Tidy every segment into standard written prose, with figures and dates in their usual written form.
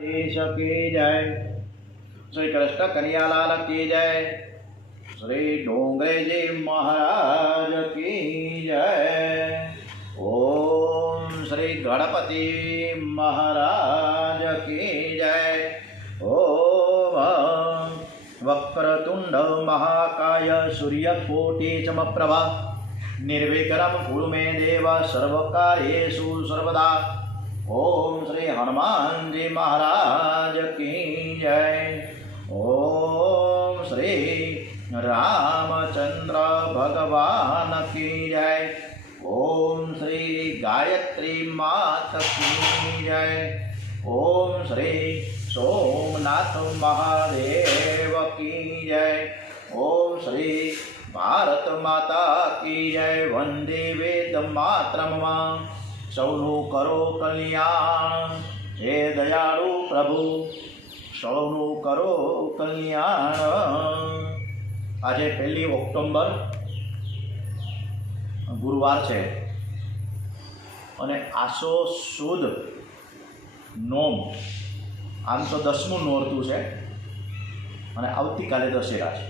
देश की जय। श्री कृष्ण कन्हैयालाल की जय। श्री डोंगरे जी महाराज की जय। ओम श्री गणपति महाराज की जय। ओम वक्रतुंड महाकाय सूर्यकोटि समप्रभा निर्विघ्नं कुरु मे देव सर्वकार्येषु सर्वदा। ओम श्री हनुमान जी महाराज की जय। ओम श्री रामचंद्र भगवान की जय। ओम श्री गायत्री मात की जय। ओम श्री सोमनाथ महादेव की जय। ओम श्री भारत माता की जय। वंदे वेद मातरम्। सौनु करो कल्याण हे दयाळु प्रभु, સૌનું કરો કલ્યાણ। આજે 1 ઓક્ટોબર ગુરુવાર છે અને આસો સુદ નોમ, આમ તો 10મું નોરતું છે અને આવતીકાલે દશેરા છે।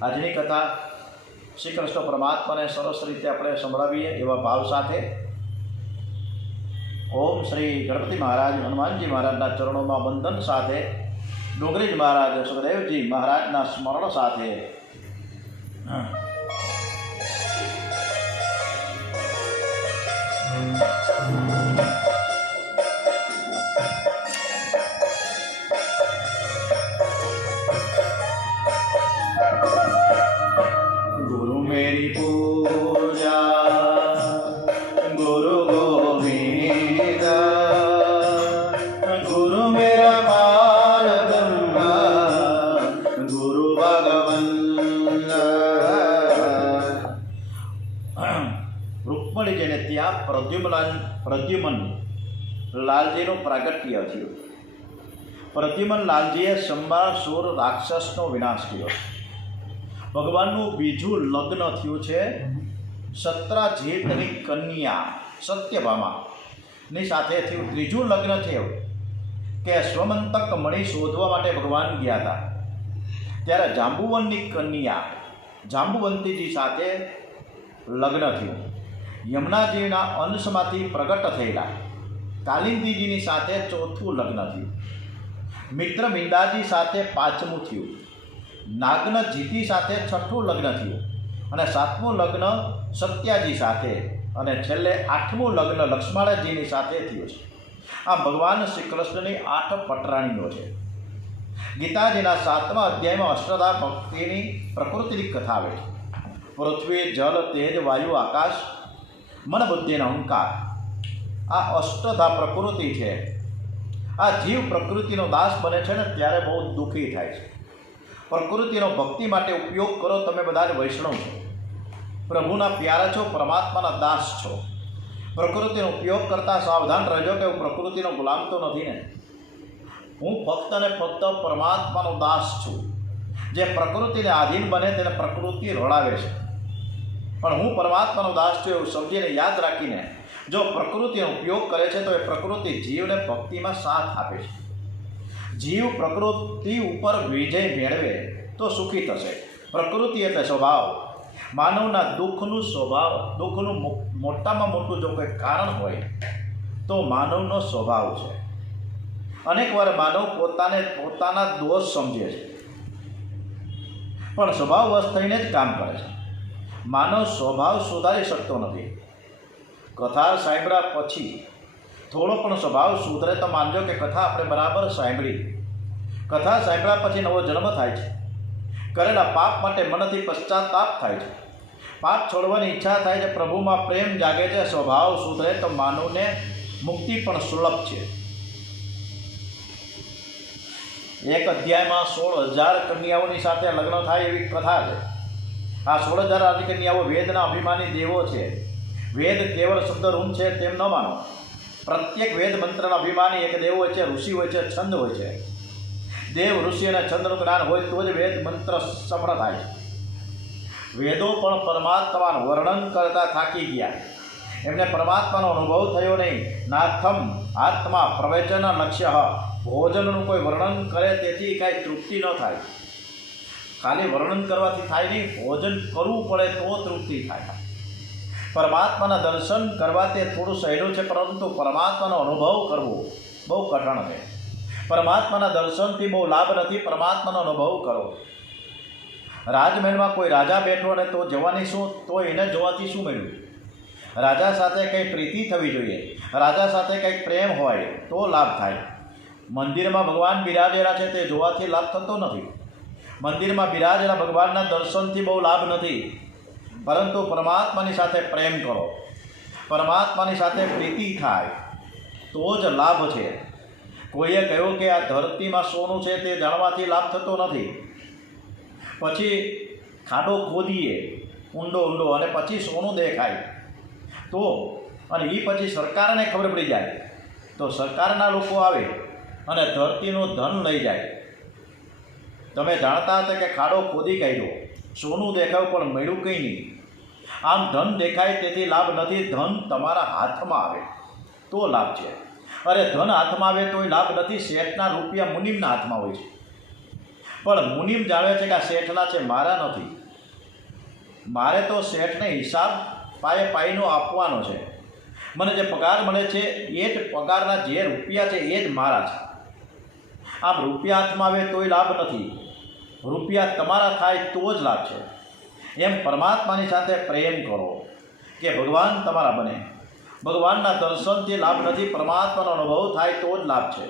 આજની કથા શ્રી કૃષ્ણ પરમાત્માને સરસ રીતે આપણે સંભળાવીએ એવા ભાવ સાથે। ओम श्री गणपति महाराज हनुमान जी महाराज चरणों में वंदन साथे डोंगरी जी महाराज सुखदेव जी महाराज स्मरण साथे गुरु मेरी पूजा गुरु રૂકમણીજીને ત્યાં પ્રદ્યુમન લાલજીનું પ્રાગટ્ય થયું। પ્રદ્યુમન લાલજીએ સંબાસુર રાક્ષસનો વિનાશ કર્યો। ભગવાનનું બીજું લગ્ન થયું છે સત્રાજીતની કન્યા સત્યભામાની સાથે થયું। ત્રીજું લગ્ન થયું કે સ્વમંતક મણિ શોધવા માટે ભગવાન ગયા હતા, ત્યારે જાંબુવનની કન્યા જાંબુવંતીજી સાથે લગ્ન થયું। યમુનાજીના અંશમાંથી પ્રગટ થયેલા કાલિંદીજીની સાથે ચોથું લગ્ન થયું। મિત્ર મિંદાજી સાથે 5મું થયું। નાગનજીતી સાથે 6ઠું લગ્ન થયું અને 7મું લગ્ન સત્યાજી સાથે અને છેલ્લે 8મું લગ્ન લક્ષ્મણજીની સાથે થયું છે। આ ભગવાન શ્રી કૃષ્ણની 8 પટરાણીઓ છે। ગીતાજીના 7મા અધ્યાયમાં અષ્ટધા ભક્તિની પ્રકૃતિની કથા આવે છે। પૃથ્વી જલ તેજ વાયુ આકાશ મન બુદ્ધિ અને અહંકાર, આ અષ્ટધા પ્રકૃતિ છે। આ જીવ પ્રકૃતિનો દાસ બને છે ને ત્યારે બહુ દુઃખી થાય છે। પ્રકૃતિનો ભક્તિ માટે ઉપયોગ કરો। તમે બધા જ વૈષ્ણવ છો, પ્રભુના પ્યારા છો, પરમાત્માના દાસ છો। પ્રકૃતિનો ઉપયોગ કરતાં સાવધાન રહેજો કે હું પ્રકૃતિનો ગુલામ તો નથી ને, હું ફક્ત અને ફક્ત પરમાત્માનો દાસ છું। જે પ્રકૃતિને આધીન બને તેને પ્રકૃતિ રડાવે છે, પણ હું પરમાત્માનો દાસ છું એવું સમજીને યાદ રાખીને જો પ્રકૃતિનો ઉપયોગ કરે છે તો એ પ્રકૃતિ જીવને ભક્તિમાં સાથ આપે છે। જીવ પ્રકૃતિ ઉપર વિજય મેળવે તો સુખી થશે। પ્રકૃતિ એટલે સ્વભાવ। માનવના દુઃખનું દુઃખનું મોટામાં મોટું જો કોઈ કારણ હોય તો માનવનો સ્વભાવ છે। અનેકવાર માનવ પોતાના દોષ સમજે છે પણ સ્વભાવવશ થઈને જ કામ કરે છે। માનવ સ્વભાવ સુધારી શકતો નથી। કથા સાંભળ્યા પછી થોડો પણ સ્વભાવ સુધરે તો માનજો કે કથા આપણે બરાબર સાંભળી। કથા સાંભળ્યા પછી નવો જન્મ થાય છે। કરેલા પાપ માટે મનથી પશ્ચાતાપ થાય છે। પાપ છોડવાની ઈચ્છા થાય છે। પ્રભુમાં પ્રેમ જાગે છે। સ્વભાવ સુધરે તો માનવને મુક્તિ પણ સુલભ છે। એક અધ્યાયમાં 16,000 કન્યાઓની સાથે લગ્ન થાય એવી કથા છે। આ 16,000 કન્યાઓ વેદના અભિમાની દેવો છે। વેદ કેવળ શબ્દરૂપ છે તેમ ન માનો। પ્રત્યેક વેદ મંત્રના અભિમાની એક દેવ હોય છે, ઋષિ હોય છે, છંદ હોય છે। દેવ ઋષિ અને છંદનું જ્ઞાન હોય તો જ વેદ મંત્ર સફળ થાય છે। વેદો પણ પરમાત્માનું વર્ણન કરતા થાકી ગયા। એમને પરમાત્માનો અનુભવ થયો નહીં. નાથમ આત્મા પ્રવચન લક્ષ્ય. ભોજનનું કોઈ વર્ણન કરે તેથી કાંઈ તૃપ્તિ ન થાય. ખાલી વર્ણન કરવાથી થાય નહીં, ભોજન કરવું પડે તો તૃપ્તિ થાય. પરમાત્માના દર્શન કરવા તે થોડું સહેલું છે, પરંતુ પરમાત્માનો અનુભવ કરવો બહુ કઠણ છે. પરમાત્માના દર્શનથી બહુ લાભ નથી. પરમાત્માનો અનુભવ કરો. રાજમહેલમાં કોઈ રાજા બેઠો અને તો જવાની શું, તો એને જોવાથી શું મળ્યું? રાજા સાથે કંઈ પ્રીતિ થવી જોઈએ, રાજા સાથે કંઈક પ્રેમ હોય તો લાભ થાય. મંદિરમાં ભગવાન બિરાજેલા છે તે જોવાથી લાભ થતો નથી. મંદિરમાં બિરાજેલા ભગવાનના દર્શનથી બહુ લાભ નથી, પરંતુ પરમાત્માની સાથે પ્રેમ કરો, પરમાત્માની સાથે પ્રીતિ થાય તો જ લાભ છે. કોઈએ કહ્યું કે આ ધરતીમાં સોનું છે તે જાણવાથી લાભ થતો નથી. પછી ખાડો ખોદીએ ઊંડો ઊંડો અને પછી સોનું દેખાય તો, અને એ પછી સરકારને ખબર પડી જાય તો સરકારના લોકો આવે અને ધરતીનું ધન લઈ જાય. તમે જાણતા હતા કે ખાડો ખોદી કાઢ્યો, સોનું દેખાયું પણ મળ્યું કંઈ નહીં. આમ ધન દેખાય તેથી લાભ નથી. ધન તમારા હાથમાં આવે તો લાભ છે. અરે ધન હાથમાં આવે તોય લાભ નથી. શેઠના રૂપિયા મુનિમના હાથમાં હોય છે, પણ મુનિમ જાણે છે કે આ શેઠના છે, મારા નથી. મારે તો શેઠને હિસાબ પાયનો આપવાનો છે. મને જે પગાર મળે છે એ જ પગારના જે રૂપિયા છે એ જ મારા છે. આમ રૂપિયા હાથમાં આવે તોય લાભ નથી. રૂપિયા તમારા થાય તો જ લાભ છે. એમ પરમાત્માની સાથે પ્રેમ કરો કે ભગવાન તમારા બને. ભગવાનના દર્શનથી લાભ નથી. પરમાત્માનો અનુભવ થાય તો જ લાભ છે.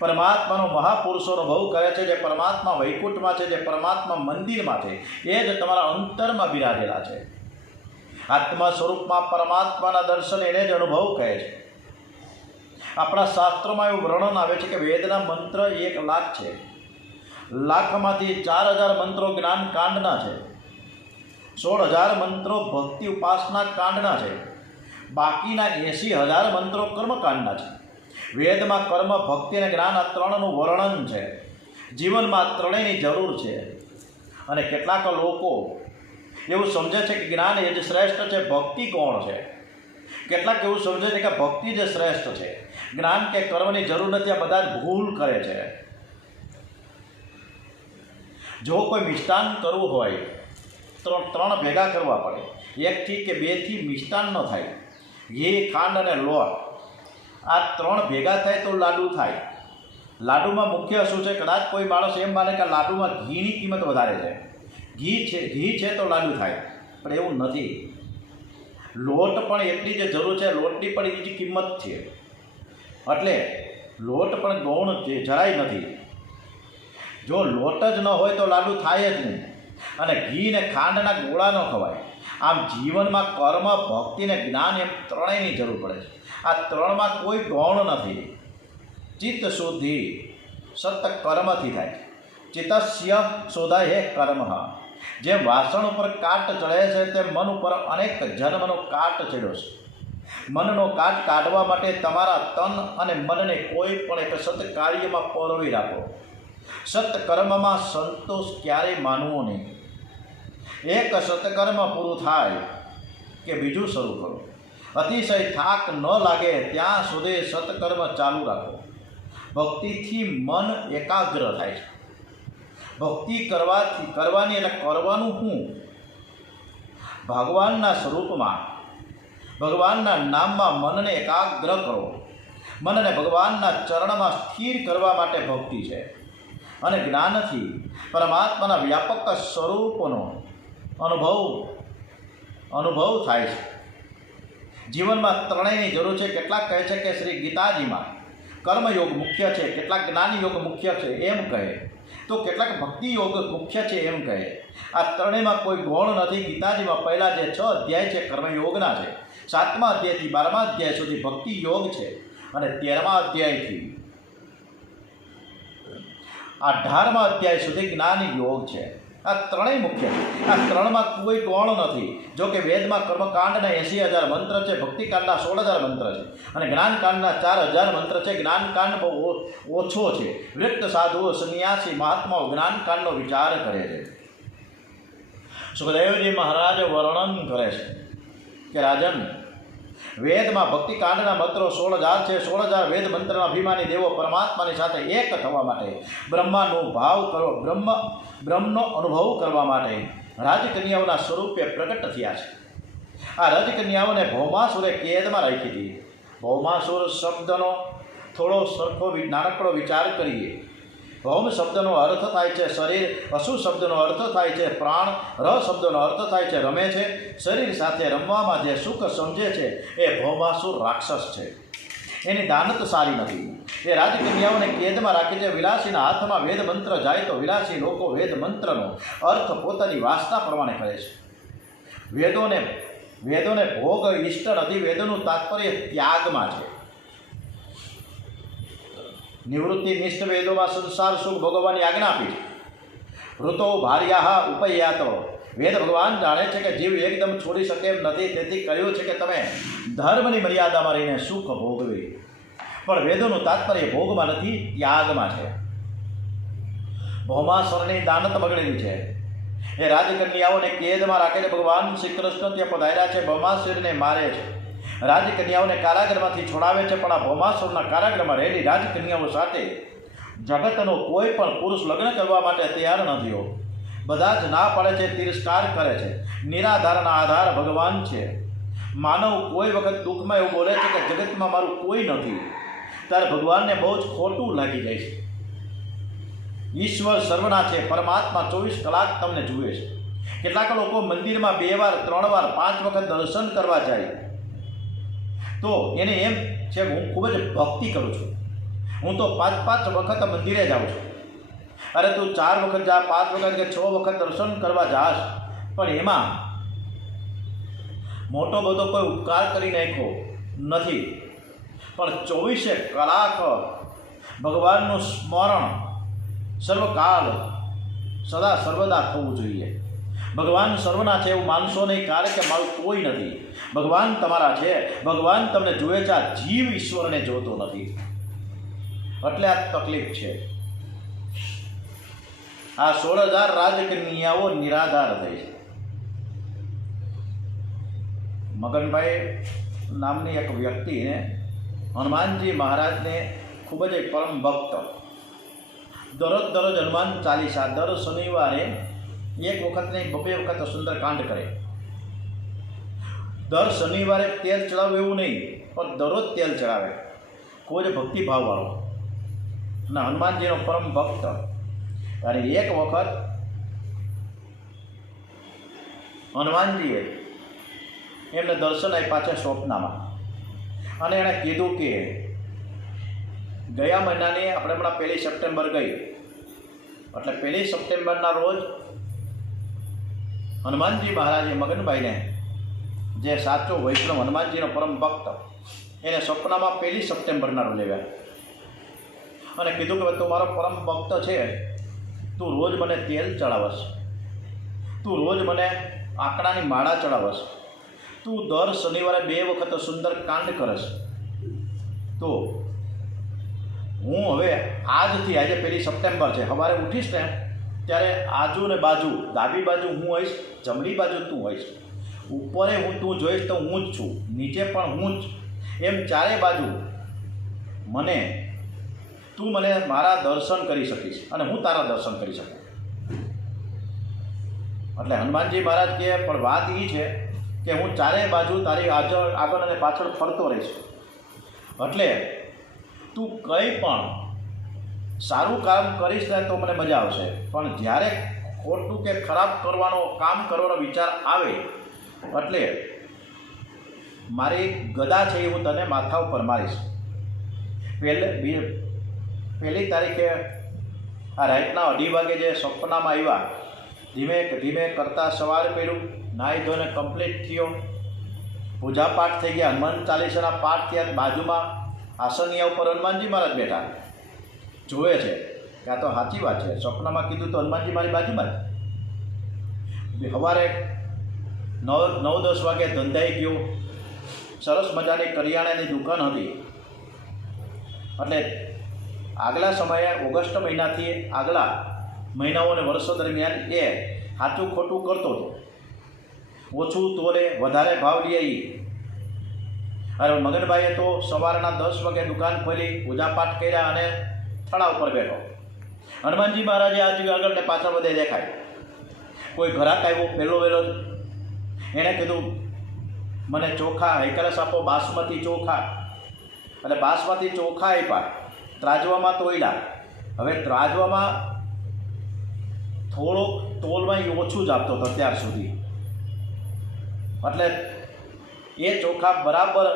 પરમાત્માનો મહાપુરુષો અનુભવ કરે છે. જે પરમાત્મા વૈકુંઠમાં છે, જે પરમાત્મા મંદિરમાં છે, એ જ તમારા અંતરમાં બિરાજેલા છે. આત્મા સ્વરૂપમાં પરમાત્માના દર્શન એને જ અનુભવ કહે છે. આપણા શાસ્ત્રોમાં એવું વર્ણન આવે છે કે વેદના મંત્ર 1,00,000 છે. લાખમાંથી 4,000 મંત્રો જ્ઞાન કાંડના છે, 16,000 મંત્રો ભક્તિ ઉપાસના કાંડના છે, બાકીના 80,000 મંત્રો કર્મકાંડના છે. વેદમાં કર્મ, ભક્તિ અને જ્ઞાન આ ત્રણનું વર્ણન છે. જીવનમાં ત્રણેયની જરૂર છે. અને કેટલાક લોકો એવું સમજે છે કે જ્ઞાન એ જ શ્રેષ્ઠ છે, ભક્તિ કોણ છે. કેટલાક એવું સમજે છે કે ભક્તિ જ શ્રેષ્ઠ છે, જ્ઞાન કે કર્મની જરૂર નથી. આ બધા જ ભૂલ કરે છે. જો કોઈ મિષ્ટાન કરવું હોય તો 3 ભેગા કરવા પડે. 1થી કે 2થી મિષ્ટાન ન થાય. ઘી, ખાંડ અને લોટ આ 3 ભેગા થાય તો લાડુ થાય. લાડુમાં મુખ્ય શું છે? કદાચ કોઈ માણસ એમ માને કે લાડુમાં ઘીની કિંમત વધારે છે. ઘી છે તો લાડુ થાય, પણ એવું નથી. લોટ પણ એટલી જ જરૂર છે, લોટની પણ એટલી જ કિંમત છે. એટલે લોટ પણ ગૌણ જરાય નથી. જો લોટ જ ન હોય તો લાડુ થાય જ નહીં. અને ઘી ને ખાંડના ગોળા ન ખવાય. આમ જીવનમાં કર્મ, ભક્તિ ને જ્ઞાન એમ ત્રણેયની જરૂર પડે છે. આ ત્રણમાં કોઈ ગૌણ નથી. ચિત્ત શુદ્ધિ સત કર્મથી થાય. ચિત્તસ્ય શોધાય કર્મ. જેમ વાસણ ઉપર કાટ ચડે છે તેમ મન ઉપર અનેક જન્મનો કાટ ચડ્યો છે. મનનો કાટ કાઢવા માટે તમારા તન અને મનને કોઈ પણ એક સત્કાર્યમાં પરોવી રાખો. સત્કર્મમાં સંતોષ ક્યારેય માનવો નહીં. એક સત્કર્મ પૂરું થાય કે બીજું શરૂ કરો. અતિશય થાક ન લાગે ત્યાં સુધી સત્કર્મ ચાલુ રાખો. ભક્તિથી મન એકાગ્ર થાય છે. ભક્તિ કરવાની એટલે કરવાનું શું? ભગવાનના સ્વરૂપમાં, ભગવાનના નામમાં મનને એકાગ્ર કરો. મનને ભગવાનના ચરણમાં સ્થિર કરવા માટે ભક્તિ છે. અને જ્ઞાનથી પરમાત્માના વ્યાપક સ્વરૂપનો અનુભવ થાય છે. જીવનમાં ત્રણેયની જરૂર છે. કેટલાક કહે છે કે શ્રી ગીતાજીમાં કર્મયોગ મુખ્ય છે, કેટલાક જ્ઞાન યોગ મુખ્ય છે એમ કહે, તો કેટલાક ભક્તિ યોગ મુખ્ય છે એમ કહે. આ ત્રણેયમાં કોઈ ગૌણ નથી. ગીતાજીમાં પહેલા જે 6 અધ્યાય છે કર્મયોગના છે, 7મા અધ્યાયથી 12મા અધ્યાય સુધી ભક્તિ યોગ છે, અને 13મા અધ્યાયથી 18મા અધ્યાય સુધી જ્ઞાન યોગ છે. આ ત્રણેય મુખ્ય છે. આ ત્રણમાં કોઈ ગૌણ નથી. જો કે વેદમાં કર્મકાંડના 80,000 મંત્ર છે, ભક્તિકાંડના 16,000 મંત્ર છે, અને જ્ઞાનકાંડના 4,000 મંત્ર છે. જ્ઞાનકાંડ બહુ ઓછો છે. વ્યક્ત સાધુઓ, સંન્યાસી, મહાત્માઓ જ્ઞાનકાંડનો વિચાર કરે છે. સુખદેવજી મહારાજ વર્ણન કરે છે કે રાજન, વેદમાં ભક્તિકાંડના મંત્રો 16,000 છે. 16,000 વેદ મંત્રના અભિમાની દેવો પરમાત્માની સાથે એક થવા માટે, બ્રહ્મનો અનુભવ કરવા માટે રાજકન્યાઓના સ્વરૂપે પ્રગટ થયા છે. આ રાજકન્યાઓને ભૌમાસુરે કેદમાં રાખી હતી. ભૌમાસુર શબ્દનો થોડો સરખો નાનકડો વિચાર કરીએ. ભૌમ શબ્દનો અર્થ થાય છે શરીર, અસુ શબ્દનો અર્થ થાય છે પ્રાણ, ર શબ્દનો અર્થ થાય છે રમે છે. શરીર સાથે રમવામાં જે સુખ સમજે છે એ ભૌમાસુર રાક્ષસ છે. એની દાનત સારી નથી. એ રાજકન્યાઓને કેદમાં રાખી છે. વિલાસીના હાથમાં વેદ મંત્ર જાય તો વિલાસી લોકો વેદ મંત્રનો અર્થ પોતાની વાસના પ્રમાણે કરે છે. વેદોને ભોગ ઇષ્ટ નથી. વેદોનું તાત્પર્ય ત્યાગમાં છે. નિવૃત્તિ નિષ્ઠ વેદોમાં સંસાર સુખ ભોગવવાની આજ્ઞા આપી છે. ઋતો ભાર્યા ઉપયાતો. વેદ ભગવાન જાણે છે કે જીવ એકદમ છોડી શકે એમ નથી. તેથી કહ્યું છે કે તમે ધર્મની મર્યાદામાં રહીને સુખ ભોગવે. પણ વેદોનું તાત્પર્ય ભોગમાં નથી, ત્યાગમાં છે. ભૌમાસુરની દાનત બગડેલી છે. એ રાજકન્યાઓને કેદમાં રાખીને ભગવાન શ્રી કૃષ્ણ ત્યાં પધાર્યા છે. ભૌમાસુરને મારે છે. રાજકન્યાઓને કારાગૃહમાંથી છોડાવે છે. પણ આ ભૌમાસુરના કારાગૃહમાં રહેલી રાજકન્યાઓ સાથે જગતનો કોઈ પણ પુરુષ લગ્ન કરવા માટે તૈયાર ન થયો. બધા જ ના પાડે છે, તિરસ્કાર કરે છે. નિરાધારના આધાર ભગવાન છે. માનવ કોઈ વખત દુઃખમાં એવું બોલે છે કે જગતમાં મારું કોઈ નથી, ત્યારે ભગવાનને બહુ જ ખોટું લાગી જાય છે. ઈશ્વર સર્વના છે. પરમાત્મા 24 કલાક તમને જુએ છે. કેટલાક લોકો મંદિરમાં 2 વાર 3 વાર 5 વખત દર્શન કરવા જાય તો એને એમ છે હું ખૂબ જ ભક્તિ કરું છું, હું તો 5 વખત મંદિરે જાઉં છું. અરે તું 4 વખત જા, 5 વખત કે 6 વખત દર્શન કરવા જાશ, પણ એમાં મોટો બધો કોઈ ઉપકાર કરી નાખ્યો નથી. પણ 24 કલાક ભગવાનનું સ્મરણ સર્વકાળ સદા સર્વદા થવું જોઈએ. ભગવાન સર્વના છે એવું માનશો નહીં, કારણ કે મારું કોઈ નથી. ભગવાન તમારા છે. ભગવાન તમને જુએ છે. આ જીવ ઈશ્વરને જોતો નથી. એટલે આ તકલીફ છે. આ 16,000 રાજકન્યાઓ નિરાધાર થઈ છે. મગનભાઈ નામની એક વ્યક્તિને હનુમાનજી મહારાજને ખૂબ જ પરમ ભક્ત, દરરોજ હનુમાન ચાલીસા દર શનિવારે 1 વખત નહીં 2 વખત સુંદરકાંડ કરે. દર શનિવારે તેલ ચડાવવું એવું નહીં, પણ દરરોજ તેલ ચડાવે. ખૂબ જ ભક્તિભાવવાળો અને હનુમાનજીનો પરમ ભક્ત. અને 1 વખત હનુમાનજીએ એમને દર્શન આપ્યા છે સ્વપ્નમાં, અને એણે કીધું કે ગયા મહિનાની આપણે હમણાં 1 સપ્ટેમ્બર ગઈ, એટલે 1 સપ્ટેમ્બરના રોજ હનુમાનજી મહારાજે મગનભાઈને, જે સાચો વૈષ્ણવ હનુમાનજીનો પરમ ભક્ત, એને સપનામાં 1 સપ્ટેમ્બરના રોજ આવ્યા અને કીધું કે તું મારો પરમ ભક્ત છે, તું રોજ મને તેલ ચડાવશ, તું રોજ મને આંકડાની માળા ચડાવશ, તું દર શનિવારે 2 વખત સુંદરકાંડ કરશ, તો હું હવે આજથી, આજે 1 સપ્ટેમ્બર છે, સવારે ઉઠીશ ને ત્યારે આજુ ને બાજુ, ડાબી બાજુ હું હોઈશ, જમણી બાજુ તું હોઈશ, ઉપરે તું જોઈશ તો હું જ છું, નીચે પણ હું જ, એમ ચારે બાજુ તું મને મારા દર્શન કરી શકીશ અને હું તારા દર્શન કરી શકું. એટલે હનુમાનજી મહારાજ કહે પણ વાત એ છે કે હું ચારે બાજુ તારી આગળ અને પાછળ ફરતો રહીશ, એટલે તું કંઈ પણ સારું કામ કરીશ ને તો મને મજા આવશે, પણ જ્યારે ખોટું કે ખરાબ કામ કરવાનો વિચાર આવે એટલે મારી ગદા છે એ હું તને માથા ઉપર મારીશ. પહેલી તારીખે આ રાતના 2:30 વાગે જે સપનામાં આવ્યા, ધીમે કરતાં સવાર કર્યું, નાહી ધોઈને કમ્પ્લીટ થયો, પૂજાપાઠ થઈ ગયા, હનુમાન ચાલીસાના પાઠ થયા, બાજુમાં આસનિયા ઉપર હનુમાનજી મહારાજ બેઠા, જોવે છે કે આ તો સાચી વાત છે, સપનામાં કીધું તો હનુમાનજી મારી બાજુમાં જ. સવારે 9-10 વાગે ધંધાઈ ગયો, સરસ મજાની કરિયાણાની દુકાન હતી, એટલે આગલા સમયે ઓગસ્ટ મહિનાથી આગલા મહિનાઓ અને વર્ષો દરમિયાન એ સાચું ખોટું કરતો હતો, ઓછું તોલે વધારે ભાવ લે, અરે મગનભાઈએ તો સવારના 10 વાગે દુકાન ખોલી, પૂજાપાઠ કર્યા અને થડા ઉપર બેઠો. હનુમાનજી મહારાજે આજુ આગળ ને પાછળ બધે દેખાય. કોઈ ઘરાક આવ્યો પહેલો વહેલો જ, એણે કીધું મને ચોખા હૈકરસ આપો, બાસમતી ચોખા. અને બાસમતી ચોખા આપ્યા, ત્રાજવામાં તોડ્યા. હવે ત્રાજવામાં થોડોક તોલમાં ઓછું જ આપતો હતો ત્યાર સુધી, એટલે એ ચોખા બરાબર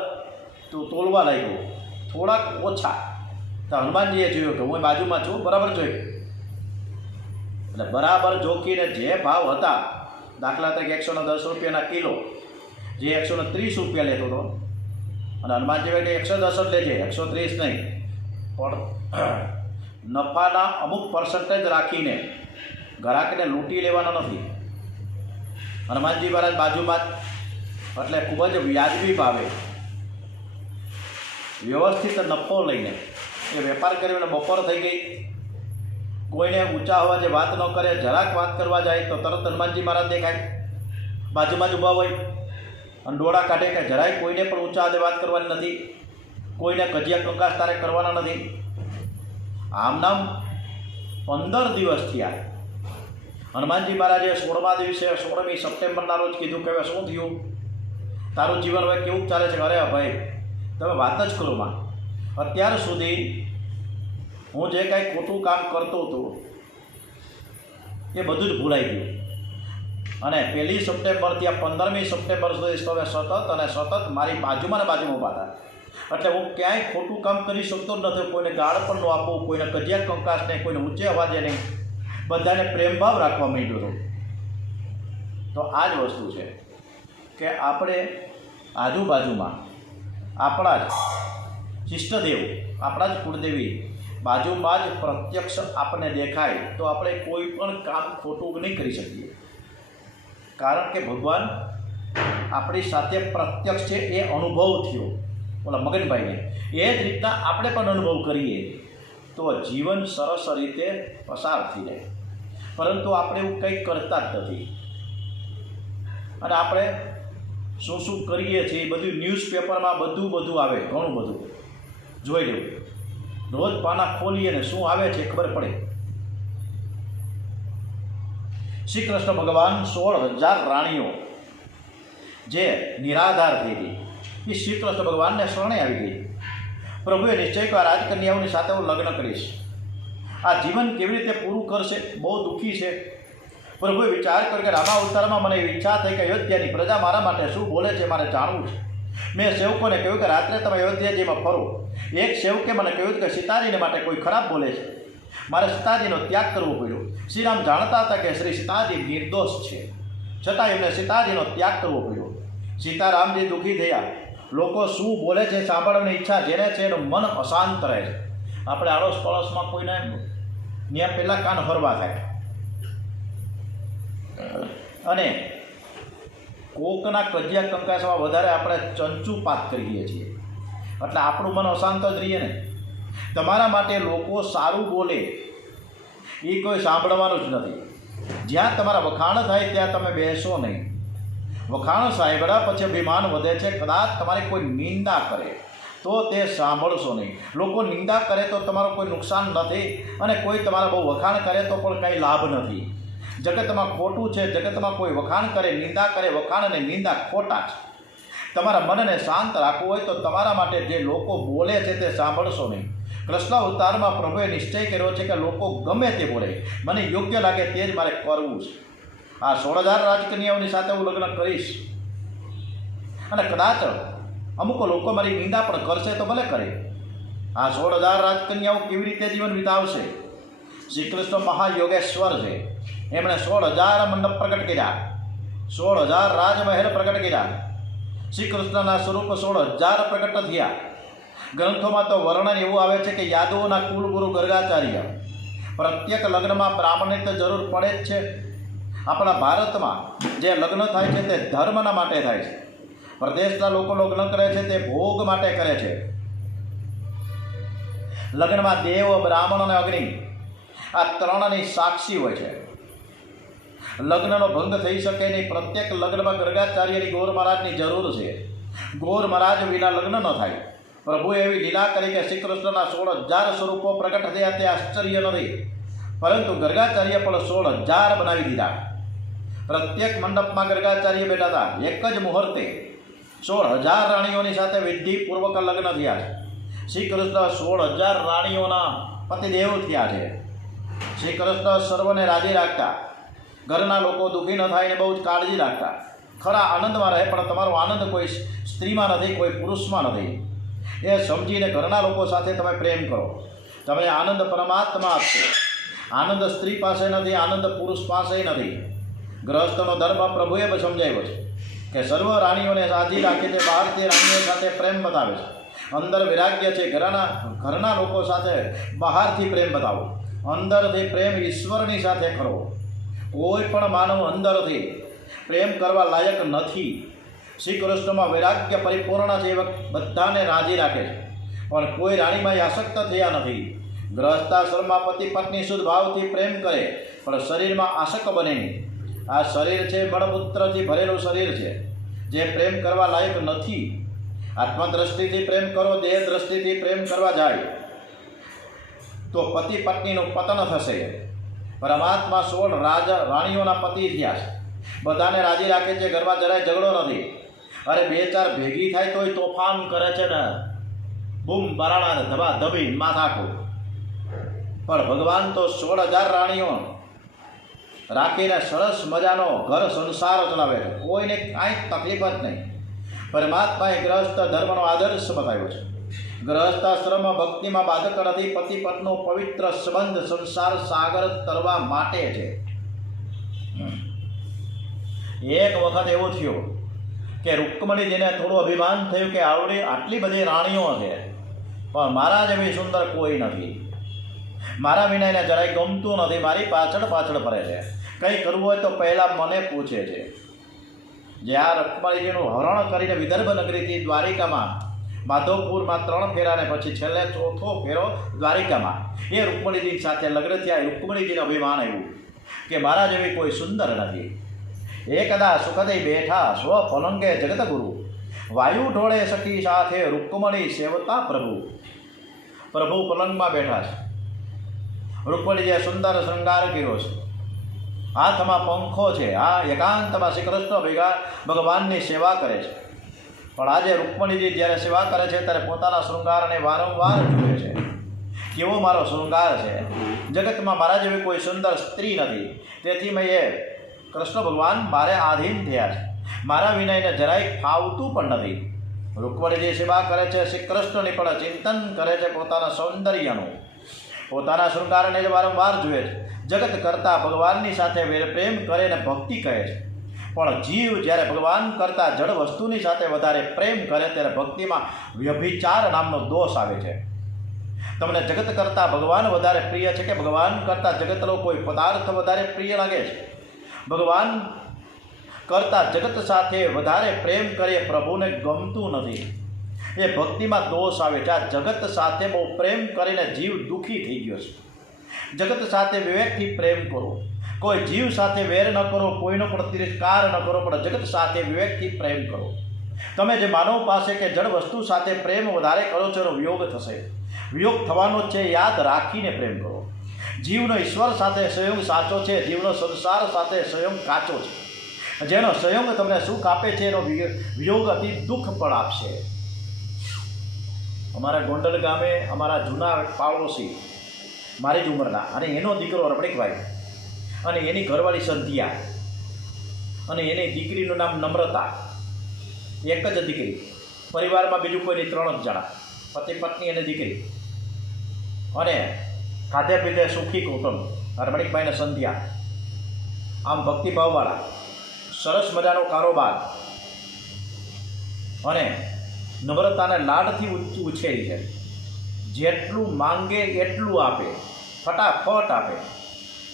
તોલવા લાગ્યો, થોડાક ઓછા. તો હનુમાનજીએ જોયું કે હું બાજુમાં છું, બરાબર જોયું. એટલે બરાબર જોખીને જે ભાવ હતા, દાખલા તરીકે 110 રૂપિયાના કિલો, જે 130 રૂપિયા લેતો હતો, અને હનુમાનજી કે 110 જ લેજે, 130 નહીં, પણ નફાના અમુક પર્સન્ટેજ રાખીને ગ્રાહકને લૂંટી લેવાનો નથી. હનુમાનજી મહારાજ બાજુમાં જ, એટલે ખૂબ જ વ્યાજબી ભાવે વ્યવસ્થિત નફો લઈને એ વેપાર કરીને બપોર થઈ ગઈ. કોઈને ઊંચા અવાજે વાત ન કરે, જરાક વાત કરવા જાય તો તરત હનુમાનજી મહારાજ દેખાય, બાજુમાં જ ઊભા હોય અને ડોળા કાઢે કે જરાય કોઈને પણ ઊંચા અવાજે વાત કરવાની નથી, કોઈને કજિયા કંકાસ તારે કરવાના નથી. આમ નામ 15 દિવસ થયા. હનુમાનજી મહારાજે 16મા દિવસે 16મી સપ્ટેમ્બરના રોજ કીધું કે હવે શું થયું, તારું જીવન હવે કેવું ચાલે છે? અરે ભાઈ તમે વાત જ કરો માં, અત્યાર સુધી હું જે કાંઈ ખોટું કામ કરતો હતો એ બધું જ ભૂલાઈ ગયું. અને 1લી સપ્ટેમ્બરથી આ 15મી સપ્ટેમ્બર સુધી તમે સતત મારી બાજુમાં ને બાજુમાં ઊભા હતા. એટલે હું ક્યાંય ખોટું કામ કરી શકતો જ નથી. કોઈને ગાળ પણ ન આપવું, કોઈને કજિયા કંકાસ નહીં, કોઈને ઊંચે અવાજે નહીં, બધાને પ્રેમભાવ રાખવા માંડ્યો હતો. તો આ જ વસ્તુ છે કે આપણે આજુબાજુમાં આપણા જ શિષ્ટદેવ, આપણા જ કુળદેવી બાજુમાં જ પ્રત્યક્ષ આપણને દેખાય તો આપણે કોઈ પણ કામ ખોટું નહીં કરી શકીએ. કારણ કે ભગવાન આપણી સાથે પ્રત્યક્ષ છે, એ અનુભવ થયો ઓલા મગનભાઈને. એ જ રીતના આપણે પણ અનુભવ કરીએ તો જીવન સરસ રીતે પસાર થઈ જાય. પરંતુ આપણે એવું કંઈક કરતા જ નથી. અને આપણે શું શું કરીએ છીએ એ બધું ન્યૂઝપેપરમાં બધું આવે, ઘણું બધું જોઈ લેવું. રોજ પાના ખોલીએ ને શું આવે છે ખબર પડે. શ્રી કૃષ્ણ ભગવાન 16,000 રાણીઓ જે નિરાધાર થઈ ગઈ એ શ્રી કૃષ્ણ ભગવાનને શરણે આવી ગઈ. પ્રભુએ નિશ્ચય કર્યો આ રાજકન્યાઓની સાથે હું લગ્ન કરીશ. આ જીવન કેવી રીતે પૂરું કરશે? બહુ દુઃખી છે. પ્રભુએ વિચાર કર્યો કે રામા અવતારમાં મને એવી ઈચ્છા થઈ કે અયોધ્યાની પ્રજા મારા માટે શું બોલે છે મારે જાણવું છે. મેં સેવકોને કહ્યું કે રાત્રે તમે અયોધ્યાજીમાં ફરો. એક સેવકે મને કહ્યું કે સીતાજીને માટે કોઈ ખરાબ બોલે છે, મારે સીતાજીનો ત્યાગ કરવો પડ્યો. શ્રીરામ જાણતા હતા કે શ્રી સીતાજી નિર્દોષ છે, છતાં એમને સીતાજીનો ત્યાગ કરવો પડ્યો. સીતારામજી દુઃખી થયા. લોકો શું બોલે છે સાંભળવાની ઈચ્છા જેને છે એનું મન અશાંત રહે છે. આપણે આડોશ પડોશમાં કોઈને ત્યાં પહેલાં કાન ફરવા થાય અને કોકના કજિયા કંકાસમાં વધારે આપણે ચંચુપાત કરીએ છીએ, એટલે આપણું મન અશાંત જ રહીએ ને. તમારા માટે લોકો સારું બોલે એ કોઈ સાંભળવાનું જ નથી. જ્યાં તમારા વખાણ થાય ત્યાં તમે બેસો નહીં. વખાણ સાંભળ્યા પછી અભિમાન વધે છે. કદાચ તમારી કોઈ નિંદા કરે તો તે સાંભળશો નહીં. લોકો નિંદા કરે તો તમારું કોઈ નુકસાન નથી, અને કોઈ તમારા બહુ વખાણ કરે તો પણ કંઈ લાભ નથી. જગતમાં ખોટું છે. જગતમાં કોઈ વખાણ કરે, નિંદા કરે, વખાણ અને નિંદા ખોટા છે. તમારા મનને શાંત રાખવું હોય તો તમારા માટે જે લોકો બોલે છે તે સાંભળશો નહીં. કૃષ્ણ અવતારમાં પ્રભુએ નિશ્ચય કર્યો છે કે લોકો ગમે તે બોલે, મને યોગ્ય લાગે તે જ મારે કરવું છે. આ 16,000 રાજકન્યાઓની સાથે હું લગ્ન કરીશ, અને કદાચ અમુક લોકો મારી નિંદા પણ કરશે તો ભલે કરે. આ 16,000 રાજકન્યાઓ કેવી રીતે જીવન વિતાવશે? શ્રી કૃષ્ણ મહાયોગેશ્વર છે. એમણે 16,000 મંડપ પ્રગટ કર્યા, 16,000 રાજમહેલ પ્રગટ કર્યા. શ્રી કૃષ્ણના સ્વરૂપ 16,000 પ્રગટ થયા. ગ્રંથોમાં તો વર્ણન એવું આવે છે કે યાદવોના કુલગુરુ ગર્ગાચાર્ય. પ્રત્યેક લગ્નમાં બ્રાહ્મણની તો જરૂર પડે જ છે. આપણા ભારતમાં જે લગ્ન થાય છે તે ધર્મના માટે થાય છે. પ્રદેશના લોકો લગ્ન કરે છે તે ભોગ માટે કરે છે. લગ્નમાં દેવ, બ્રાહ્મણ અને અગ્નિ આ ત્રણની સાક્ષી હોય છે. લગ્નનો ભંગ થઈ શકે નહીં. પ્રત્યેક લગ્નમાં ગર્ગાચાર્યની ગોર મહારાજની જરૂર છે. ગોર મહારાજ વિના લગ્ન ન થાય. પ્રભુએ એવી લીલા કરી કે શ્રી કૃષ્ણના 16,000 સ્વરૂપો પ્રગટ થયા તે આશ્ચર્ય નથી, પરંતુ ગર્ગાચાર્ય પણ 16,000 બનાવી દીધા. પ્રત્યેક મંડપમાં ગર્ગાચાર્ય બેઠા હતા. એક જ મુહૂર્તે 16,000 રાણીઓની સાથે વિધિપૂર્વક લગ્ન થયા છે. શ્રી કૃષ્ણ 16,000 રાણીઓના પતિદેવ થયા છે. શ્રી કૃષ્ણ સર્વને રાજી રાખતા, ઘરના લોકો દુઃખી ન થાય ને બહુ જ કાળજી રાખતા. ખરા આનંદમાં રહે, પણ તમારો આનંદ કોઈ સ્ત્રીમાં નથી, કોઈ પુરુષમાં નથી. એ સમજીને ઘરના લોકો સાથે તમે પ્રેમ કરો. તમે આનંદ પરમાત્મા આપશો. આનંદ સ્ત્રી પાસે નથી, આનંદ પુરુષ પાસે નથી. ગ્રહસ્થનો ધર્મ પ્રભુએ સમજાવ્યો છે કે સર્વ રાણીઓને રાજી રાખે છે, બહારથી રાણીઓ સાથે પ્રેમ બતાવે છે. અંદર વિરાગ્ય છે. ઘરના લોકો સાથે બહારથી પ્રેમ બતાવો, અંદરથી પ્રેમ ઈશ્વરની સાથે કરો. કોઈ પણ માનવ અંદરથી પ્રેમ કરવા લાયક નથી. શ્રી કૃષ્ણમાં વૈરાગ્ય પરિપૂર્ણ છે, એ બધાને રાજી રાખે છે, પણ કોઈ રાણીમાં આસક્ત થયા નથી. ગ્રહસ્થાશ્રમમાં પતિ પત્ની શુદ્ધ ભાવથી પ્રેમ કરે, પણ શરીરમાં આસક્ત બને નહીં. આ શરીર છે, બળપુત્રથી ભરેલું શરીર છે, જે પ્રેમ કરવા લાયક નથી. આત્મદ્રષ્ટિથી પ્રેમ કરો, દેહ દ્રષ્ટિથી પ્રેમ કરવા જાય તો પતિ પત્નીનું પતન થશે. પરમાત્મા 16 રાણીઓના પતિ થયા છે. બધાને રાજી રાખે છે. ઘરમાં જરાય ઝઘડો નથી. અરે 2-4 ભેગી થાય તોય તોફાન કરે છે ને, બૂમ બરાણા ધબા ધબી માથાકું. પણ ભગવાન તો 16,000 રાણીઓ રાખીને સરસ મજાનો ઘર સંસાર ચલાવે છે. કોઈને કાંઈ તકલીફ જ નહીં. પરમાત્માએ ગ્રહસ્થ ધર્મનો આદર્શ બતાવ્યો છે. ગ્રહસ્થાશ્રમમાં ભક્તિમાં બાધક નથી. પતિ પત્નીનો પવિત્ર સંબંધ સંસાર સાગર તરવા માટે છે. એક વખત એવું થયું કે રૂકમણીજીને થોડું અભિમાન થયું કે આટલી બધી રાણીઓ છે, પણ મારા જેવી સુંદર કોઈ નથી. મારા વિના એને જરાય ગમતું નથી. મારી પાછળ ફરે છે. કંઈ કરવું હોય તો પહેલાં મને પૂછે છે. જ્યાં રૂકમણીજીનું હરણ કરીને વિદર્ભ નગરીથી દ્વારિકામાં, માધવપુરમાં 3 ફેરાને પછી છેલ્લે 4થો ફેરો દ્વારિકામાં, એ રૂકમણીજી સાથે લગ્ન થયા. રૂકમણીજીને અભિમાન આવ્યું કે મારા જેવી કોઈ સુંદર નથી. એકદા સુખદઈ બેઠા સ્વ પલંગે જગતગુરુ, વાયુ ઢોળે સખી સાથે રૂકમણી સેવતા પ્રભુ. પ્રભુ પલંગમાં બેઠા છે. રૂકમણીજીએ સુંદર શૃંગાર કર્યો છે. હાથમાં પંખો છે. આ એકાંતમાં શ્રી કૃષ્ણ ભગવાનની સેવા કરે છે. પણ આજે રૂકમણીજી જ્યારે સેવા કરે છે ત્યારે પોતાના શૃંગારને વારંવાર જુએ છે. કેવો મારો શૃંગાર છે! જગતમાં મારા જેવી કોઈ સુંદર સ્ત્રી નથી. તેથી મેં એ કૃષ્ણ ભગવાન મારે આધીન થયા છે. મારા વિના એને જરાય ફાવતું પણ નથી. રૂકમણીજી સેવા કરે છે. શ્રી કૃષ્ણની પણ ચિંતન કરે છે. પોતાના સૌંદર્યનું, પોતાના શૃંગારને જ વારંવાર જુએ છે. જગત કરતાં ભગવાનની સાથે પ્રેમ કરે ને ભક્તિ કહે છે. પણ જીવ જ્યારે ભગવાન કરતાં જડ વસ્તુની સાથે વધારે પ્રેમ કરે ત્યારે ભક્તિમાં વ્યભિચાર નામનો દોષ આવે છે. તમને જગત કરતાં ભગવાન વધારે પ્રિય છે કે ભગવાન કરતાં જગતનો કોઈ પદાર્થ વધારે પ્રિય લાગે છે? ભગવાન કરતાં જગત સાથે વધારે પ્રેમ કરે પ્રભુને ગમતું નથી. એ ભક્તિમાં દોષ આવે છે. આ જગત સાથે બહુ પ્રેમ કરીને જીવ દુઃખી થઈ ગયો છે. જગત સાથે વિવેકથી પ્રેમ કરો. કોઈ જીવ સાથે વેર ન કરો, કોઈનો પણ તિરસ્કાર ન કરો, પણ જગત સાથે વિવેકથી પ્રેમ કરો. તમે જે માનવ પાસે કે જડ વસ્તુ સાથે પ્રેમ વધારે કરો છો એનો વિયોગ થશે. વિયોગ થવાનો છે, યાદ રાખીને પ્રેમ કરો. જીવનો ઈશ્વર સાથે સંયોગ સાચો છે. જીવનો સંસાર સાથે સંયોગ કાચો છે. જેનો સંયોગ તમને સુખ આપે છે એનો વિયોગ અતિ દુઃખ પણ આપશે. અમારા ગોંડલ ગામે અમારા જૂના પાડોશી, મારી જ ઉંમરના, અને એનો દીકરો રમણીકભાઈ, અને એની ઘરવાળી સંધ્યા, અને એની દીકરીનું નામ નમ્રતા. એક જ દીકરી. પરિવારમાં બીજું કોઈની 3 જ જણા, પતિ પત્ની અને દીકરી. અને ખાધે પીધે સુખી કુટુંબ. રમણીકભાઈને સંધ્યા આમ ભક્તિભાવવાળા, સરસ મજાનો કારોબાર, અને નમ્રતાને લાડથી ઉછેરી છે. જેટલું માંગે એટલું આપે, ફટાફટ આપે,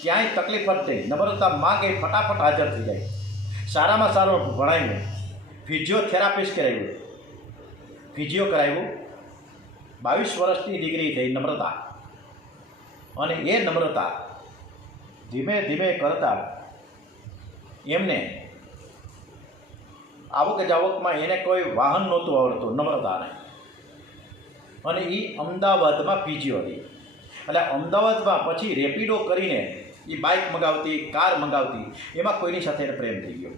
ક્યાંય તકલીફ જ નહીં. નમ્રતા માંગે ફટાફટ હાજર થઈ જાય. સારામાં સારું ભણાવ્યું, ફિઝિયોથેરાપિસ્ટ કરાવ્યું, ફિઝિયો કરાવ્યું. 22 વર્ષની દીકરી થઈ નમ્રતા. અને એ નમ્રતા ધીમે ધીમે કરતા એમને આવક જાવકમાં એને કોઈ વાહન નહોતું આવડતું નમ્રતાને, અને એ અમદાવાદમાં પીજી હતી. એટલે અમદાવાદમાં પછી રેપિડો કરીને એ બાઇક મગાવતી, કાર મગાવતી, એમાં કોઈની સાથે એને પ્રેમ થઈ ગયો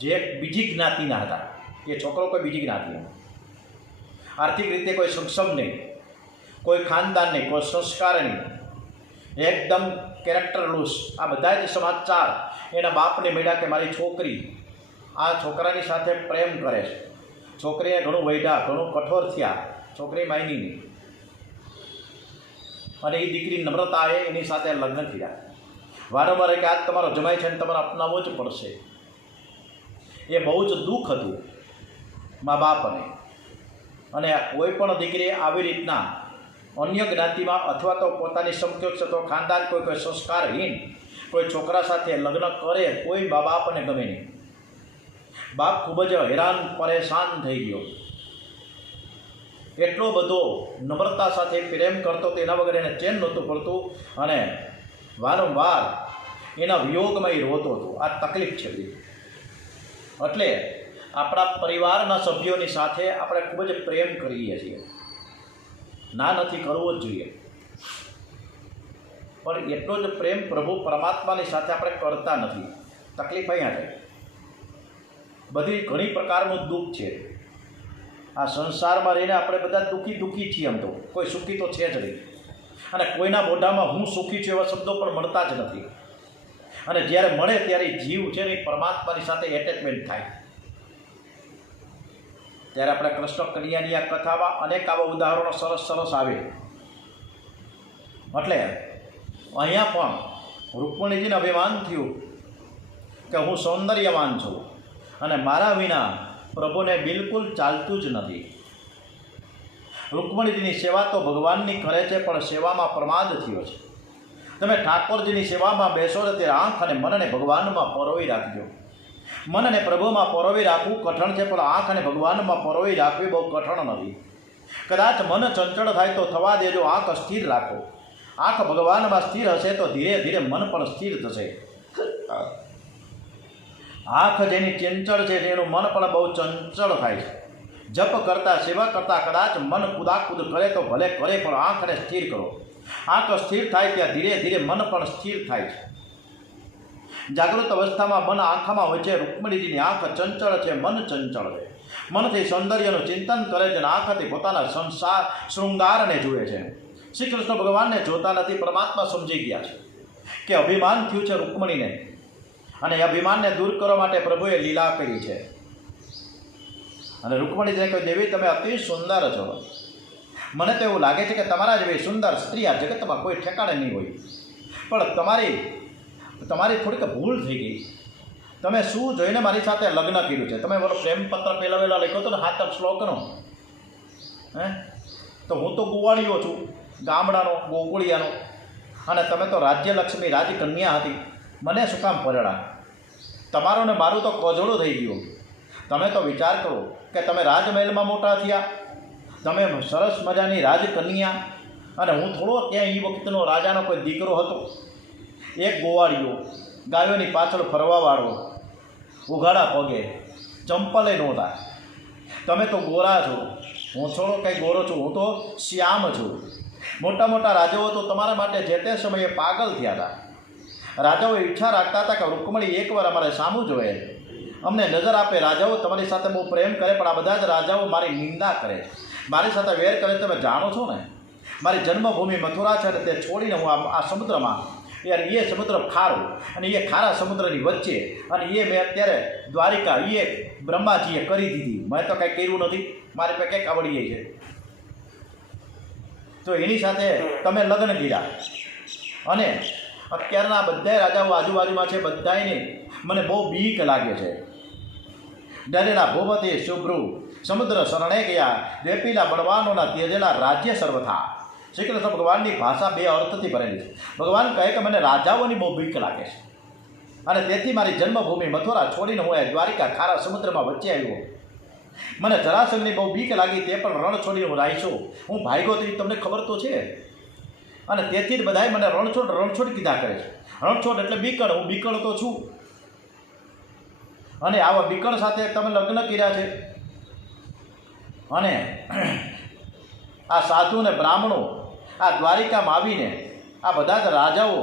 જે બીજી જ્ઞાતિના હતા. એ છોકરો કોઈ બીજી જ્ઞાતિનો, આર્થિક રીતે કોઈ સક્ષમ નહીં, કોઈ ખાનદાન નહીં, કોઈ સંસ્કાર નહીં, એકદમ કેરેક્ટરલેસ. આ બધા જ સમાચાર એના બાપને મળ્યા કે મારી છોકરી આ છોકરાની સાથે પ્રેમ કરે છે. છોકરીએ ઘણું વૈઢા, ઘણું કઠોર થયા, છોકરી માયની નહીં, અને એ દીકરી નમ્રતાએ એની સાથે લગ્ન થયા. વારંવાર કે આજ તમારો જમાઈ છે ને તમારે અપનાવવો જ પડશે. એ બહુ જ દુઃખ હતું મા બાપને. અને કોઈ પણ દીકરી આવી રીતના અન્ય જ્ઞાતિમાં અથવા તો પોતાની સમકક્ષ અથવા ખાનદાન કોઈ સંસ્કારહીન કોઈ છોકરા સાથે લગ્ન કરે, કોઈ મા બાપને ગમે નહીં. બાપ ખૂબ જ હેરાન પરેશાન થઈ ગયો. એટલો બધો નમ્રતા સાથે પ્રેમ કરતો તો એના વગર એને ચેન નહોતું પડતું, અને વારંવાર એના વિયોગમાં એ રોતો હતો. આ તકલીફ છે. એટલે આપણા પરિવારના સભ્યોની સાથે આપણે ખૂબ જ પ્રેમ કરીએ છીએ. ના નથી કરવો જ જોઈએ, પણ એટલો જ પ્રેમ પ્રભુ પરમાત્માની સાથે આપણે કરતા નથી. તકલીફ અહીંયા છે. બધી ઘણી પ્રકારનું દુઃખ છે. આ સંસારમાં રહીને આપણે બધા દુઃખી છીએ. આમ તો કોઈ સુખી તો છે જ નહીં, અને કોઈના મોઢામાં હું સુખી છું એવા શબ્દો પણ મળતા જ નથી. અને જ્યારે મળે ત્યારે જીવ છે ને પરમાત્માની સાથે એટેચમેન્ટ થાય. ત્યારે આપણે કૃષ્ણ કન્યાની આ કથામાં અનેક આવા ઉદાહરણો સરસ સરસ આવે. એટલે અહીંયા પણ રૂકમણીજીને અભિમાન થયું કે હું સૌંદર્યવાન છું અને મારા વિના પ્રભુને બિલકુલ ચાલતું જ નથી. રૂકમણીજીની સેવા તો ભગવાનની કરે છે, પણ સેવામાં પ્રમાદ થયો છે. તમે ઠાકોરજીની સેવામાં બેસો ને ત્યારે આંખ અને મનને ભગવાનમાં પરોવી રાખજો. મનને પ્રભુમાં પરોવી રાખવું કઠણ છે, પણ આંખ અને ભગવાનમાં પરોવી રાખવી બહુ કઠણ નથી. કદાચ મન ચંચળ થાય તો થવા દેજો, આંખ સ્થિર રાખો. આંખ ભગવાનમાં સ્થિર હશે તો ધીરે ધીરે મન પણ સ્થિર થશે. આંખ જેની ચંચળ છે તેનું મન પણ બહુ ચંચળ થાય છે. જપ કરતાં સેવા કરતાં કદાચ મન કુદાકુદ કરે તો ભલે કરે, પણ આંખને સ્થિર કરો. આંખ સ્થિર થાય ત્યાં ધીરે ધીરે મન પણ સ્થિર થાય છે. જાગૃત અવસ્થામાં મન આંખમાં હોય છે. રૂકમણીજીની આંખ ચંચળ છે, મન ચંચળ છે. મનથી સૌંદર્યનું ચિંતન કરે છે અને આંખથી પોતાના સંસાર શૃંગારને જુએ છે. શ્રી કૃષ્ણ ભગવાનને જોતા નથી, પરમાત્મા સમજી ગયા છે કે અભિમાન થયું છે રૂકમણીને, અને એ અભિમાનને દૂર કરવા માટે પ્રભુએ લીલા કરી છે. અને રૂકમણીજીને કહ્યું, દેવી તમે અતિ સુંદર છો. મને તો એવું લાગે છે કે તમારા જેવી સુંદર સ્ત્રી આ જગતમાં કોઈ ઠેકાણે નહીં હોય, પણ તમારી થોડીક ભૂલ થઈ ગઈ. તમે શું જોઈને મારી સાથે લગ્ન કર્યું છે? તમે બોલો પ્રેમપત્ર પહેલાં લખ્યો હતો ને 7 શ્લોકનો, તો હું તો ગોવાળીઓ છું, ગામડાનો ગોકુળિયાનો, અને તમે તો રાજ્યલક્ષ્મી રાજકન્યા હતી. મને શું કામ પરણા? તમારું ને મારું તો કોજળું થઈ ગયું. તમે તો વિચાર કરો કે તમે રાજમહેલમાં મોટા થયા, તમે સરસ મજાની રાજકન્યા, અને હું થોડો ત્યાં એ વખતનો રાજાનો કોઈ દીકરો હતો, એક ગોવાળીઓ, ગાયોની પાછળ ફરવાવાળો, ઉઘાડા પગે, ચંપલે નહોતા. તમે તો ગોરા છો, હું થોડો કંઈ ગોરો છું, હું તો શ્યામ છું. મોટા મોટા રાજાઓ તો તમારા માટે જે તે સમયે પાગલ થયા હતા. રાજાઓ ઈચ્છા રાખતા હતા કે રૂકમણી એકવાર અમારે સામું જોઈએ, અમને નજર આપે. રાજાઓ તમારી સાથે બહુ પ્રેમ કરે, પણ આ બધા જ રાજાઓ મારી નિંદા કરે, મારી સાથે વેર કરે. તમે જાણો છો ને, મારી જન્મભૂમિ મથુરા છે, અને તે છોડીને હું આ સમુદ્રમાં, યાર એ સમુદ્ર ખારો, અને એ ખારા સમુદ્રની વચ્ચે, અને એ મેં અત્યારે દ્વારિકા એ બ્રહ્માજીએ કરી દીધી. મેં તો કંઈ કર્યું નથી, મારી પાસે કંઈક આવડીએ છે. તો એની સાથે તમે લગ્ન કર્યા, અને અત્યારના બધા રાજાઓ આજુબાજુમાં છે, બધાને મને બહુ બીક લાગે છે. ડરેલા ભૂપતિ શુભ્રુ સમુદ્ર શરણે ગયા, વેપીલા બળવાનોના ત્યજેલા રાજ્ય સર્વથા. શ્રી કૃષ્ણ ભગવાનની ભાષા બે અર્થથી ભરેલી છે. ભગવાન કહે કે મને રાજાઓની બહુ બીક લાગે છે, અને તેથી મારી જન્મભૂમિ મથુરા છોડીને હું દ્વારિકા ખારા સમુદ્રમાં વચ્ચે આવ્યો. મને જરાસંઘની બહુ બીક લાગી, તે પણ રણ છોડીને હું રાહીશું. હું ભાગ્યો તો તમને ખબર તો છે, અને તેથી જ બધાએ મને રણછોડ કીધા કરે છે. રણછોડ એટલે બીકળ, હું બીકળ તો છું. અને આવા બીકણ સાથે તમે લગ્ન કર્યા છે. અને આ સાધુ ને બ્રાહ્મણો આ દ્વારિકામાં આવીને આ બધા જ રાજાઓ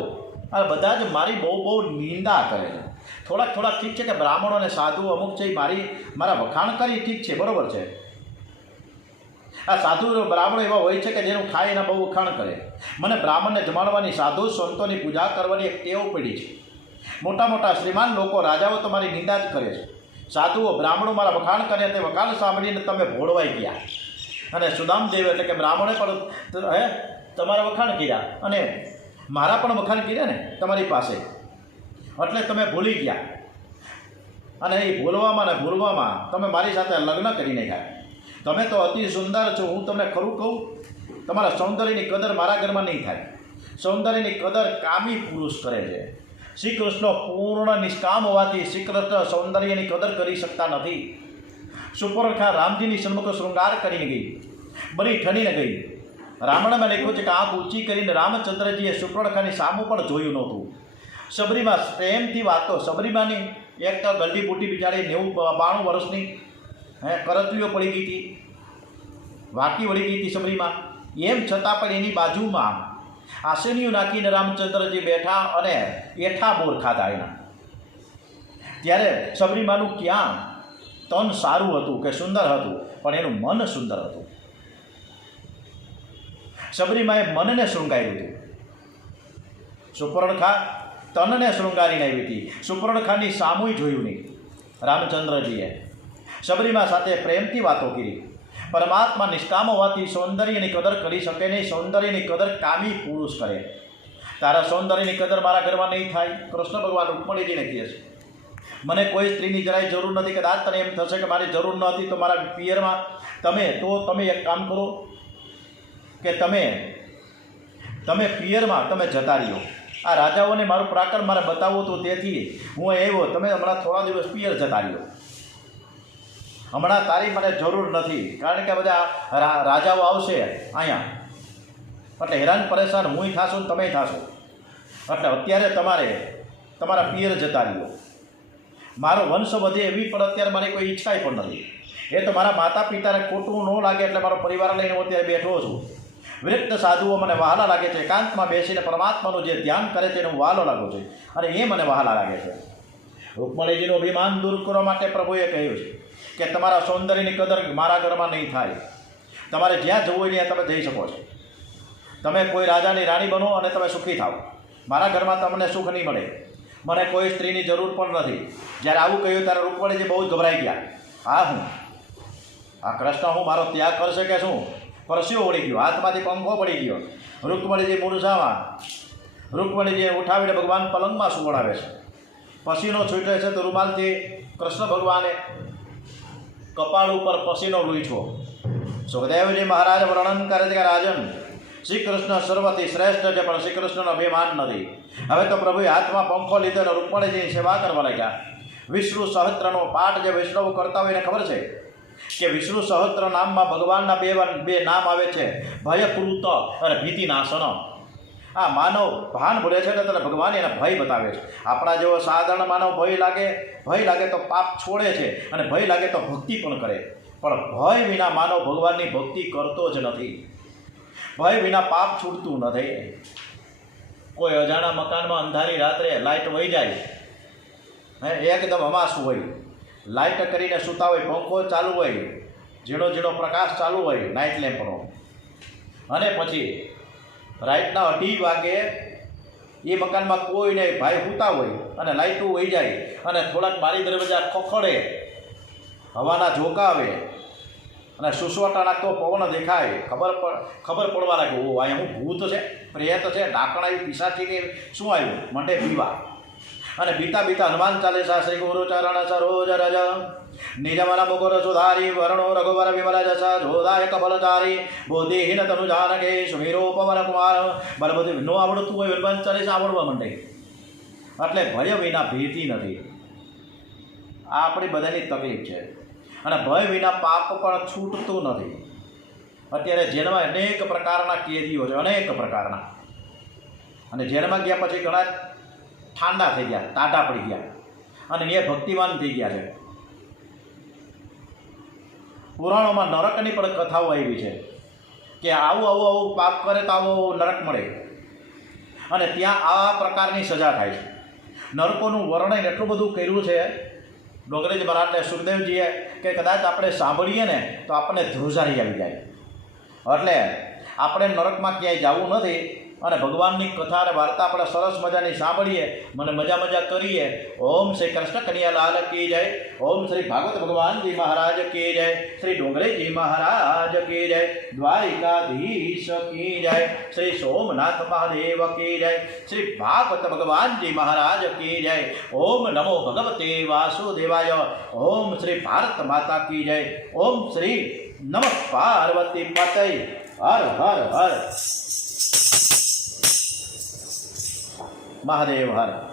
આ બધા જ મારી બહુ નિંદા કરે છે. થોડાક ઠીક છે કે બ્રાહ્મણો અને સાધુ અમુક છે મારા વખાણ કરી, ઠીક છે, બરાબર છે. આ સાધુ બ્રાહ્મણો એવા હોય છે કે જેનું ખાય એના બહુ વખાણ કરે. મને બ્રાહ્મણને જમાડવાની, સાધુ સંતોની પૂજા કરવાની એક ટેવ પડી છે. મોટા શ્રીમાન લોકો, રાજાઓ તો મારી નિંદા જ કરે છે. સાધુઓ બ્રાહ્મણો મારા વખાણ કરે, તે વખાણ સાંભળીને તમે ભોળવાઈ ગયા. અને સુદામદેવ એટલે કે બ્રાહ્મણે પણ તમારા વખાણ કર્યા અને મારા પણ વખાણ કર્યા ને તમારી પાસે, એટલે તમે ભૂલી ગયા. અને એ ભૂલવામાં તમે મારી સાથે લગ્ન કરી નાખ્યા. તમે તો અતિ સુંદર છો. હું તમને ખરું કહું, તમારા સૌંદર્યની કદર મારા ઘરમાં નહીં થાય. સૌંદર્યની કદર કામી પુરુષ કરે છે. શ્રી કૃષ્ણ પૂર્ણ નિષ્કામ હોવાથી શ્રી કૃષ્ણ સૌંદર્યની કદર કરી શકતા નથી. સુપર્ણખા રામજીની સન્મુખ શૃંગાર કરીને ગઈ, બની ઠણીને ગઈ. રામાયણમાં લખ્યું છે કે આંખ ઊંચી કરીને રામચંદ્રજીએ સુપર્ણખાની સામું પણ જોયું નહોતું. સબરીમાં પ્રેમથી વાતો, સબરીમાની એક તો ગલડી બુટી બિચારી 92 વર્ષની કરતલીઓ પડી ગઈ હતી, વાકી વળી ગઈ હતી સબરીમાં. એમ છતાં પણ એની બાજુમાં આસનીઓ નાખીને રામચંદ્રજી બેઠા અને એઠા બોર ખાધા એના. ત્યારે સબરીમાનું ક્યાં તન સારું હતું કે સુંદર હતું, પણ એનું મન સુંદર હતું. સબરીમાએ મનને શૃંગાર્યું હતું. સુપર્ણખા તનને શૃંગારીને આવી હતી. સુપર્ણખાની સામુય જોયું નહીં રામચંદ્રજીએ. સબરીમા સાથે પ્રેમથી વાતો કરી. પરમાત્મા નિષ્કામ હોવાથી સૌંદર્યની કદર કરી શકે નહીં. સૌંદર્યની કદર કામી પુરુષ કરે. તારા સૌંદર્યની કદર મારા ઘરમાં નહીં થાય. કૃષ્ણ ભગવાન રૂકમણીજીને કહે છે, મને કોઈ સ્ત્રીની જરાય જરૂર નથી. કદાચ તને એમ થશે કે મારી જરૂર નહોતી તો મારા પિયરમાં તમે એક કામ કરો કે તમે પિયરમાં તમે જતા રહ્યો. આ રાજાઓને મારું પ્રાકર મારે બતાવવું હતું, તેથી હું આવ્યો. તમે હમણાં થોડા દિવસ પિયર જતા રહ્યો. હમણાં તારી મને જરૂર નથી, કારણ કે બધા રાજાઓ આવશે અહીંયા, એટલે હેરાન પરેશાન હું થાશું તમે થાશો. એટલે અત્યારે તમારા પિયર જતા રહ્યો. મારો વંશ વધે એવી પણ અત્યારે મારી કોઈ ઈચ્છા પણ નથી. એ તો મારા માતા પિતાને ખોટું ન લાગે એટલે મારો પરિવાર લઈને હું અત્યારે બેઠો છું. વિરક્ત સાધુઓ મને વહાલા લાગે છે. એકાંતમાં બેસીને પરમાત્માનું જે ધ્યાન કરે છે એને હું વહાલો લાગું છું, અને એ મને વહાલા લાગે છે. રૂકમણીજીનું અભિમાન દૂર કરવા માટે પ્રભુએ કહ્યું છે કે તમારા સૌંદર્યની કદર મારા ઘરમાં નહીં થાય. તમારે જ્યાં જવું હોય ત્યાં તમે જઈ શકો છો. તમે કોઈ રાજાની રાણી બનો અને તમે સુખી થાઓ. મારા ઘરમાં તમને સુખ નહીં મળે. મને કોઈ સ્ત્રીની જરૂર પણ નથી. જ્યારે આવું કહ્યું ત્યારે રૂકમણીજી બહુ જ ગભરાઈ ગયા. આ કૃષ્ણ હું મારો ત્યાગ કરશે કે શું? પરસ્યો ઉડી ગયો, હાથમાંથી પંખો પડી ગયો. રૂકમણીજી મૂર્છામાં. રૂકમણીજીએ ઉઠાવીને ભગવાન પલંગમાં સુવડાવે છે. પસીનો છૂટે છે તો રૂમાલથી કૃષ્ણ ભગવાને કપાળ ઉપર પસીનો લૂછ્યો. સુખદેવજી મહારાજ વર્ણન કરે છે કે રાજન, શ્રી કૃષ્ણ સર્વથી શ્રેષ્ઠ છે, પણ શ્રી કૃષ્ણનો અભિમાન નથી. હવે તો પ્રભુએ હાથમાં પંખો લીધો અને રૂકમણીજીની સેવા કરવા લાગ્યા. વિષ્ણુ સહસ્ત્રનો પાઠ જે વૈષ્ણવ કરતા હોય એને ખબર છે કે વિષ્ણુ સહસ્ત્ર નામમાં ભગવાનના બે નામ આવે છે, ભયકૃત અને ભીતિનાશન. આ માનવ ભાન ભૂલે છે એટલે ભગવાન એના ભય બતાવે છે. આપણા જેવો સાધારણ માનવ ભય લાગે તો પાપ છોડે છે, અને ભય લાગે તો ભક્તિ પણ કરે. પણ ભય વિના માનવ ભગવાનની ભક્તિ કરતો જ નથી. ભય વિના પાપ છૂટતું નથી. કોઈ અજાણા મકાનમાં અંધારી રાત્રે લાઇટ વહી જાય, એકદમ અમાસું હોય, લાઇટ કરીને સૂતા હોય, પંખો ચાલુ હોય, ઝીણો પ્રકાશ ચાલુ હોય નાઇટ લેમ્પનો, અને પછી રાઈટના 2:30 વાગે એ મકાનમાં કોઈ નહીં, ભાઈ સૂતા હોય અને લાઇટું વહી જાય અને થોડાક બારી દરવાજા ખખડે, હવાના ઝોકા આવે અને સુસવાટા નાખતો પવન દેખાય, ખબર પડવા લાગે, ઓ અહીંયા હું ભૂત છે, પ્રેત છે, ડાકણ આવી, પિશાચી કે શું આવ્યું, મંડે પીવા. અને બીતા હનુમાન ચાલીસા શ્રી ગુરુ ચરણ સરોજ રજ નિજમન મુકુર સુધારી વર્ણો રઘુવર વિમલ જસ જોદાય કબલચારી બુદ્ધિહીન તનુ જાનકે સુમીરો પવન કુમાર. બરાબર નો આવડતું હોય હનુમાન ચાલીસા આવડવા માંડે. એટલે ભય વિના ભીતિ નથી. આ આપણી બધાની તકલીફ છે. અને ભય વિના પાપ પણ છૂટતું નથી. અત્યારે જેલમાં અનેક પ્રકારના કેદીઓ છે, અનેક પ્રકારના. અને જેલમાં ગયા પછી ઘણા ઠાંડા થઈ ગયા, ટાટા પડી ગયા, અને એ ભક્તિવાન થઈ ગયા છે. પુરાણોમાં નરકની પણ કથાઓ આવી છે કે આવું પાપ કરે તો આવો નરક મળે અને ત્યાં આ પ્રકારની સજા થાય છે. નરકોનું વર્ણન એટલું બધું કર્યું છે ડોંગરેજી મહારાજને સુખદેવજીએ કે કદાચ આપણે સાંભળીએ ને તો આપણને ધ્રુજારી આવી જાય. એટલે આપણે નરકમાં ક્યાંય જવું નથી અને ભગવાનની કથા અને વાર્તા આપણે સરસ મજાની સાંભળીએ, મને મજા કરીએ. ઓમ શ્રી કૃષ્ણ કનૈયાલાલ કી જય. ઓમ શ્રી ભાગવત ભગવાનજી મહારાજ કી જય. શ્રી ડોંગરેજી મહારાજ કી જય. દ્વારિકાધીશ કી જય. શ્રી સોમનાથ મહાદેવ કી જય. શ્રી ભાગવત ભગવાનજી મહારાજ કી જય. ઓમ નમો ભગવતે વાસુદેવાય. ઓમ શ્રી ભારત માતા કી જય. ઓમ શ્રી નમઃ પાર્વતી પતય. હર હર હર મહાદેવ હર.